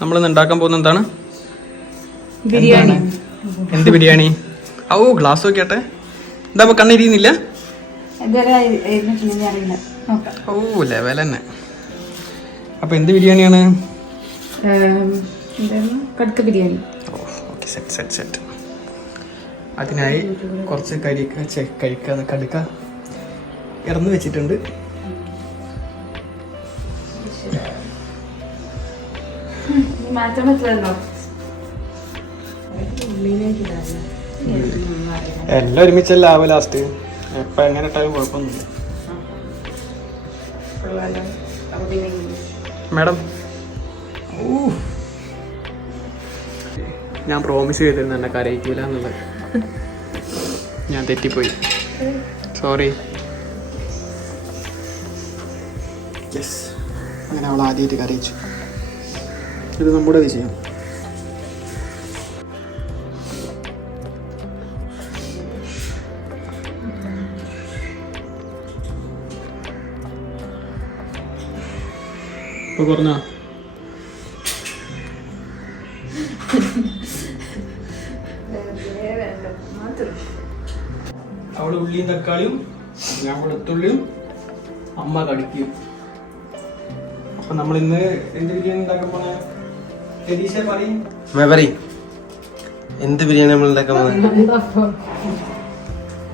നമ്മളിന്ന് ഉണ്ടാക്കാൻ പോകുന്ന എന്താണ്? ബിരിയാണി. എന്ത് ബിരിയാണി? ഓ ഗ്ലാസ് നോക്കിയാട്ടെ. എന്താ കണ്ണിരിക്കുന്നില്ല ഓ ലെവൽ തന്നെ. അപ്പൊ എന്ത് ബിരിയാണിയാണ്? Kadukka biryani. Okay set set set അതിനായി കുറച്ച് കരിക്ക കരിക്ക കടുക്ക ഇറന്ന് വെച്ചിട്ടുണ്ട്. മാറ്റാൻ പറ്റില്ലല്ലോ എല്ലാം ഒരുമിച്ചല്ല ആവും ലാസ്റ്റ് എപ്പ എങ്ങനെ ഇട്ടാലും കുഴപ്പമൊന്നുമില്ല. മാഡം. ഞാൻ പ്രോമിസ് ചെയ്തിരുന്നു എന്നെ കരയിക്കൂല എന്നുള്ളത്. ഞാൻ തെറ്റിപ്പോയി. സോറി യെസ് അങ്ങനെ അവൾ ആദ്യമായിട്ട് കരയിച്ചു. ഇത് നമ്മുടെ വിജയം. ഇപ്പൊ പറഞ്ഞ? അവൾ ഉള്ളിയും തക്കാളിയും ഞാൻ വെളുത്തുള്ളിയും അമ്മ കടിക്കും. അപ്പൊ നമ്മൾ ഇന്ന് എന്ത് ബിരിയാണി ഉണ്ടാക്കാൻ പോണ? പറയും. എന്ത് ബിരിയാണി നമ്മൾ ഉണ്ടാക്കാൻ പോകുന്നത്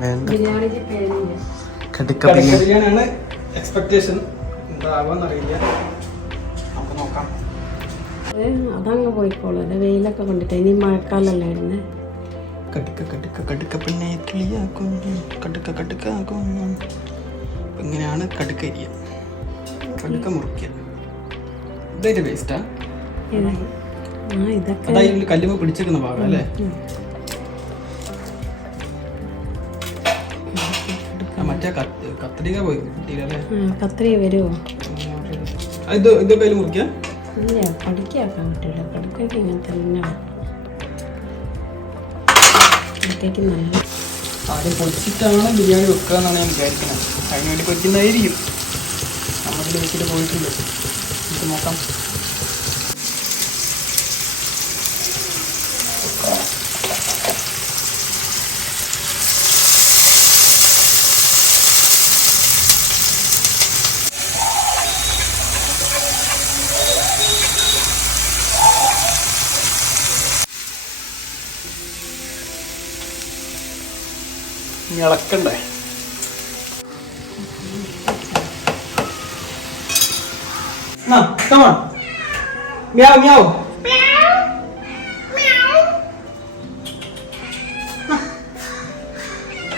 വേണ്ട. കടുക്ക ബിരിയാണി. ബിരിയാണിയാണ് എക്സ്പെക്ടേഷൻ എന്താവാന്നറിയില്ല നമുക്ക് നോക്കാം. അതങ്ങ് പോയിക്കോളൂ. അല്ലെ വെയിലൊക്കെ കണ്ടിട്ട് ഇനി മഴക്കാലല്ലേ കടുക്ക കടുക്ക കടുക്ക പിന്നെ കിളിയാക്കും കടുക്ക കടുക്ക ആക്കും ഇങ്ങനെയാണ് കടുക്ക അരിയ. കടുക്ക മുറിക്കുക ഇതൊരു വേസ്റ്റാ ഇതൊക്കെ കല്ലുമ്പോ പിടിച്ചേക്കുന്ന ഭാഗം അല്ലേ? മറ്റേ കത്രിക പോയി കിട്ടിയില്ലല്ലേ ആ, കത്രി വരുമോ ഇത് ഇതൊക്കെ അതിൽ മുറിക്കാം? ഇല്ല കടുക്കാക്കാൻ പറ്റില്ല കടുക്കൊക്കെ ഇങ്ങനെ തന്നെ. കടുക്കയ്ക്ക് നല്ല ആദ്യം പൊളിച്ചിട്ടാണ് ബിരിയാണി വെക്കുക എന്നാണ് ഞാൻ വിചാരിക്കുന്നത് അതിന് വേണ്ടി പൊരിക്കുന്നതായിരിക്കും നമ്മളിൽ വെച്ചിട്ട് പോയിട്ടുണ്ട് നമുക്ക് നോക്കാം. ഇളക്കണ്ടേ ആ, come on. Meow, meow.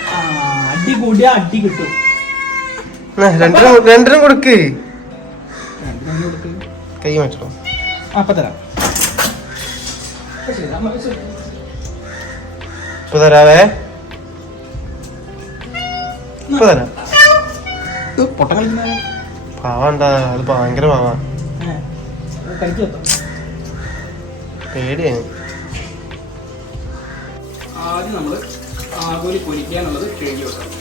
ആ, അടി കൂടിയാ അടി കിട്ടും രണ്ടിനും രണ്ടിനും കൊടുക്ക്. കൈ മാറ്റോ ആ, അപ്പൊ തരാം. ഇപ്പൊ തരാവേ ഇപ്പൊ തരാം ഇത് കളിക്കുന്ന പാവണ്ട അത് ഭയങ്കര പാവാ. കളിക്കോ പേടിയാണ് ആദ്യം നമ്മൾ ആഗോലി പൊരിക്കാനുള്ളത് കഴുകി വെക്കാം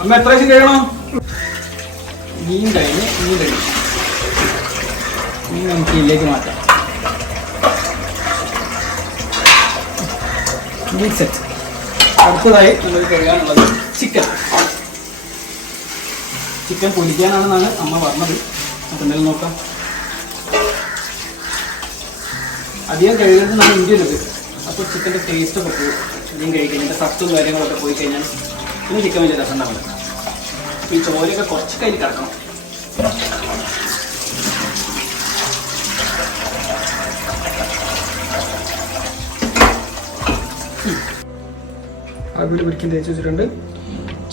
അമ്മ എത്ര പ്രാവശ്യം കഴിയണം മീൻ കഴിഞ്ഞ് മീൻ കഴിഞ്ഞു. മീൻ നമുക്ക് ഇതിലേക്ക് മാറ്റാം. സെറ്റ് അടുത്തതായി നമ്മൾ കഴുകാനുള്ളത് ചിക്കൻ ചിക്കൻ പൊരിക്കാനാണെന്നാണ് അമ്മ പറഞ്ഞത്. അപ്പം എന്തായാലും നോക്കാം. അധികം കഴുകുന്നതാണ് ഇന്ത്യയിലത് അപ്പോൾ ചിക്കന്റെ ടേസ്റ്റ് ഒക്കെ പോകും അധികം കഴിക്കുന്നതിന്റെ സത്തും കാര്യങ്ങളൊക്കെ പോയി കഴിഞ്ഞാൽ ഇനി ചിക്കൻ വലിയ രസം ഉണ്ടാവില്ല. ഈ ചോരയൊക്കെ കുറച്ച് കയ്യിൽ കിടക്കണം. അവിൽ പൊരിക്കാൻ തേച്ച് വെച്ചിട്ടുണ്ട്.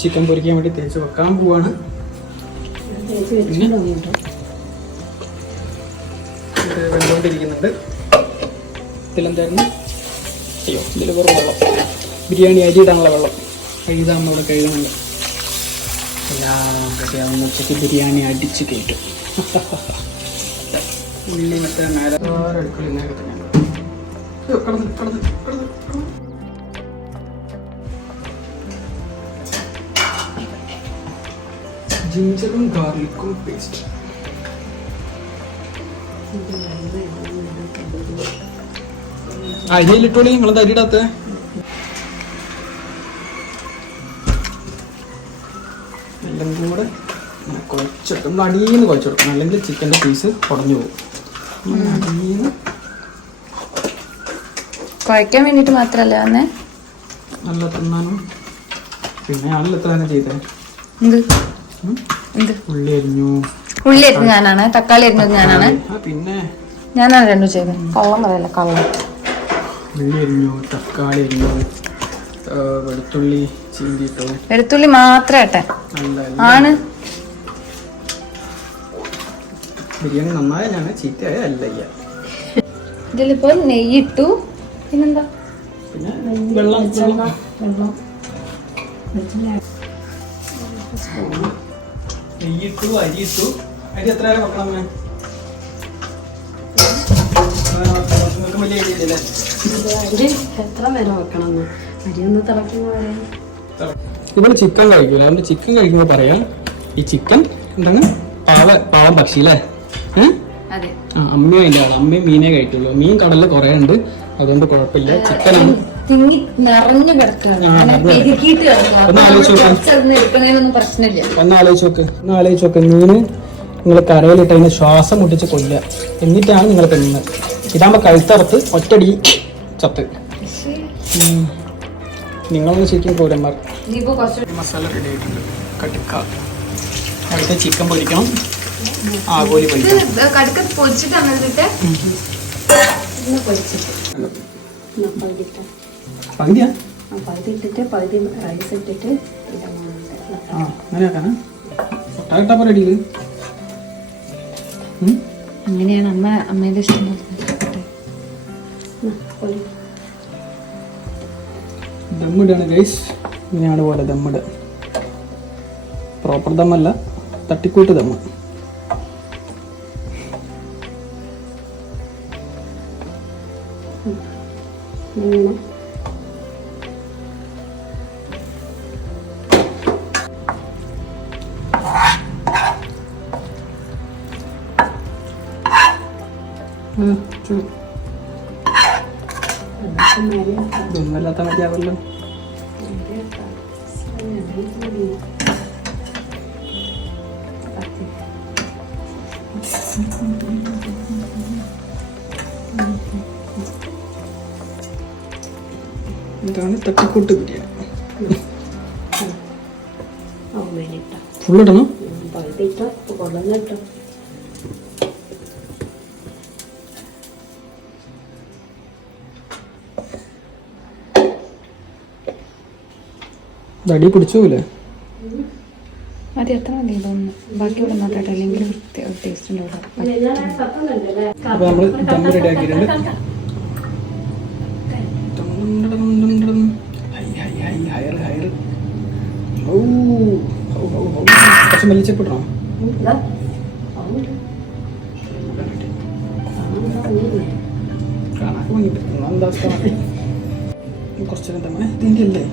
ചിക്കൻ പൊരിക്കാൻ വേണ്ടി തേച്ച് വെക്കാൻ പോവാണ്. വെന്തുകൊണ്ടിരിക്കുന്നുണ്ട്. ഇതിലെന്തായിരുന്നു? അയ്യോ ഇതിൽ വെറും വെള്ളം. ബിരിയാണി അരി ഇടാനുള്ള വെള്ളം. നമ്മൾ കഴുകുന്നുണ്ട് എല്ലാം റെഡിയാവുന്ന ഉച്ചയ്ക്ക് ബിരിയാണി അടിച്ച് കേട്ടു ഉള്ളി മറ്റേ മേലെ. അടുക്കള കടന്ന് കടന്ന് കടന്ന്. ജിഞ്ചറും ഗാർലിക്കും പേസ്റ്റ്. അരിയിലിട്ടോളി നിങ്ങൾ അരിയിടാത്ത എല്ലാം കൂടെ കുഴച്ചിട്ട് ഒന്ന് അടിയിൽ കുഴച്ചെടുക്കണം അല്ലെങ്കിൽ ചിക്കന്റെ പീസ് കുറഞ്ഞു പോകും. അടിയിന്ന് കുഴക്കാൻ വേണ്ടിട്ട് മാത്രല്ല വന്നേ? നല്ല തിന്നാനും. പിന്നെ ആണല്ലോ എത്ര തന്നെ ചെയ്തേ. എന്ത്? എന്ത്? ഉള്ളി അരിഞ്ഞു ഉള്ളി അരിഞ്ഞത് ഞാനാണ്. തക്കാളി അരിഞ്ഞത് ഞാനാണ്. പിന്നെ? ഞാനാണ് രണ്ടും ചെയ്തത് കള്ളം പറയല്ല കള്ളം. ഉള്ളി അരിഞ്ഞു തക്കാളി അരിഞ്ഞു വെളുത്തുള്ളി ചീന്തിയിട്ടു വെളുത്തുള്ളി മാത്രം ഏട്ടെ ആണ്. ബിരിയാണി നന്നായ ഞാൻ ചീത്തയായ അല്ല ചെയ്യാ ഇതിലിപ്പോ നെയ്യിട്ടു പിന്നെന്താ? പിന്നെ വെള്ളം വെള്ളം. വെള്ളം. നെയ്യിട്ടു അരി ഇട്ടു അരി എത്ര നേരം വെക്കണം അമ്മേ? നിങ്ങൾക്ക് വലിയ ഐഡിയ ഇല്ലല്ലേ? അരി എത്ര നേരം വെക്കണം അരി ഒന്ന് തിളക്കുന്ന ഇവിടെ ചിക്കൻ കഴിക്കൂല. അവന്റെ ചിക്കൻ കഴിക്കുമ്പോ പറയാം. ഈ ചിക്കൻ എന്താണ്? പാവ പാവം പക്ഷി അല്ലേ അമ്മയും അതിന്റെ ആളാണ് അമ്മയും മീനേ കഴിക്കുള്ളൂ. മീൻ കടലിൽ കുറേ ഉണ്ട് അതുകൊണ്ട് കുഴപ്പമില്ല. ചിക്കൻ തിങ്ങി നിറഞ്ഞു കിടക്കാണ്. ഒന്ന് പ്രശ്നമില്ല. ഒന്ന് ആലോചിച്ച് നോക്ക്. ഒന്ന് ആലോചിച്ച് നോക്ക്. മീന് നിങ്ങൾ കരയിലിട്ട് അതിന് ശ്വാസം മുട്ടിച്ച് കൊല്ലുക. എന്നിട്ടാണ് നിങ്ങൾ തിന്നുന്നത്. ഇതാകുമ്പോൾ കഴുത്തറുത്ത് ഒറ്റടി ചത്ത്. നിങ്ങളൊന്ന് ശരിക്കും കുറച്ച് മസാല റെഡി ആയിട്ടുണ്ട്. കടുക്ക. അടുത്ത ചിക്കൻ പൊരിക്കണം. ഇത് പൊരിക്കണം. കടുക്ക ഒന്ന് പൊരിച്ചിട്ട്. പകുതി. പകുതിയാ? പകുതി ഇട്ടിട്ട് പകുതി റൈസ് ഇട്ടിട്ട് അങ്ങനെയാണ് അമ്മ അമ്മയുടെ ഇഷ്ടം. ദമ്മിടാണ് ഗൈസ് ഇങ്ങനെയാണ് പോലെ ദമ്മിട് പ്രോപ്പർ ദമ്മല്ല തട്ടിക്കൂട്ട് ദമ്മ്. ഇങ്ങനെ അതിന് മേലെ ദമ്മല്ലാത്ത മതിയാവല്ലോ ഇതാണ് തട്ടിക്കൂട്ട് ബിരിയാണി ആ മേലെ ഇട്ടോ. തട്ടിക്കൂട്ട് ബിരിയാണി. ഫുള്ളിടണം. അടി പിടിച്ചോല്ലേ മതി എത്ര മതി തോന്നുന്നു ബാക്കി ഇവിടെ നോക്കട്ടെ അല്ലെങ്കിൽ ടേസ്റ്റ് ഉണ്ടാവും എന്താ? അവസ്ഥ? കുറച്ച് ഇതിന്റെ അല്ലേ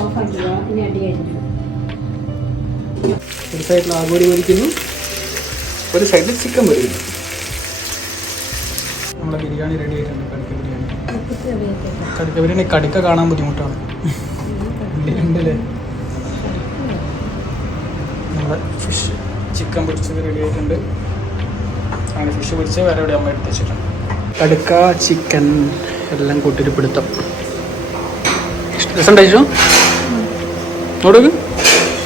ഓഫാക്കുക ഇനി അടി ഒരു സൈഡിൽ ആഗോലി പൊരിക്കുന്നു ഒരു സൈഡിൽ ചിക്കൻ പൊരിക്കുന്നു നമ്മുടെ ബിരിയാണി റെഡി ആയിട്ടുണ്ട്. കടുക്ക ബിരിയാണി കടുക്ക കാണാൻ ബുദ്ധിമുട്ടാണ്. ഉണ്ടല്ലേ നമ്മുടെ ഫിഷ് ചിക്കൻ പൊരിച്ചത് റെഡി ആയിട്ടുണ്ട്. അങ്ങനെ ഫിഷ് പൊരിച്ച് വേറെ എവിടെ അമ്മ എടുത്ത് വെച്ചിട്ടുണ്ട്. കടുക്ക ചിക്കൻ എല്ലാം കൂട്ടിയിട്ട് പിടുത്തം. രസം ഉണ്ടായിച്ചോ നോടുക്ക്